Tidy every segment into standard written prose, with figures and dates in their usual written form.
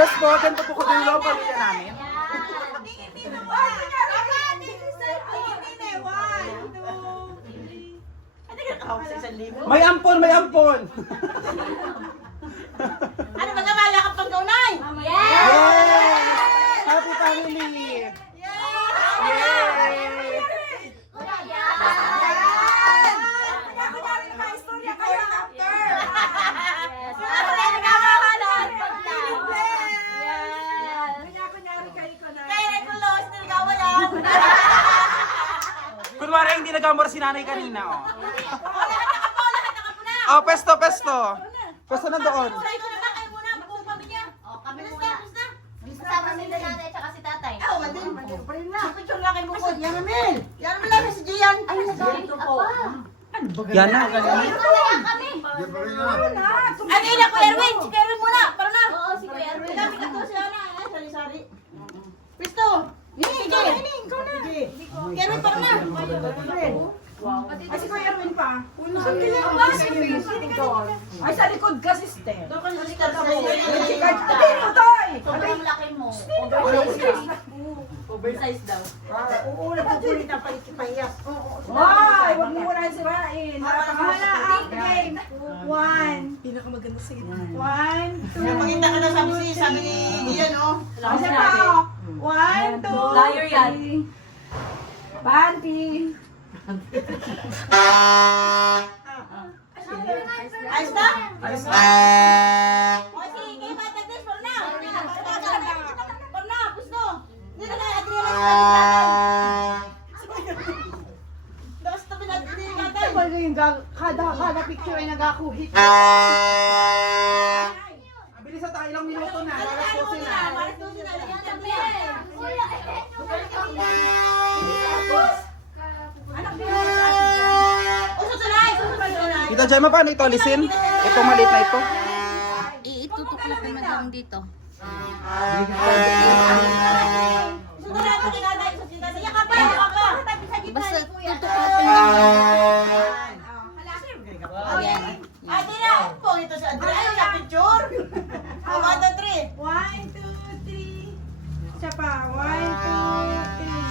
Yes po, ganito po kadulo ang pamilya namin. May ampon, may ampon. Ano ba naman yakap pang kaunay? Yes! Happy family! Yay! Kunwari hindi nagamor si nanay kanina, oh. Oh, pesto, pesto. Pesto na doon. Kasama sila nanay at saka si tatay. Yan na. Ay, kaya na, Kuya Erwin! Si Kuya Erwin muna! Para na! Oo, si Kuya Erwin. Dami ka to siya na! Sari-sari. Pisto! Sige! Ikaw na! Kuya Erwin, para na! Ay, si Kuya Erwin pa. Ay, sa likod ka, sister. Doon ka na si Carl. Sobrang laki mo. Oversize daw. Uula pa tuloy na paikipayas. Ay, huwag mo muna sirain. Wala ang game. One. Pinakamaganda sa ito. One, two. Pakita ka na sabi ni Ian, oh. Isa pa, oh. One, two, Liar yan. three. Panty. Ayos na? Ayos na. O, sige, kayo batag this, para na! Para na, gusto! Hindi na kaya Adriana sa Dakas tabi natin din yung Ay, wala yung kada picture ay nagakuhit. Bilis na tayo, ilang minuto na. Lalas po sila. Maras doon sila. O, susunay! Susunay! Tita Gemma, paano ito alisin? Ito maliit na ito. Itutuklap naman lang dito. Susunay ito kinanay. Susunay. Yakap pa! Yakap pa! Basta tutuklapin lang. Ayan. Ay, di na! Pong ito si Adriana. Ayaw na picture! Ang mga three. One, two, three. Isa pa. One, two, three.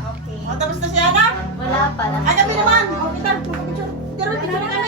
Okay. O, tapos na si Ana? Wala pa lang. Ay, kami naman! O, kita. Picture. Pero picture na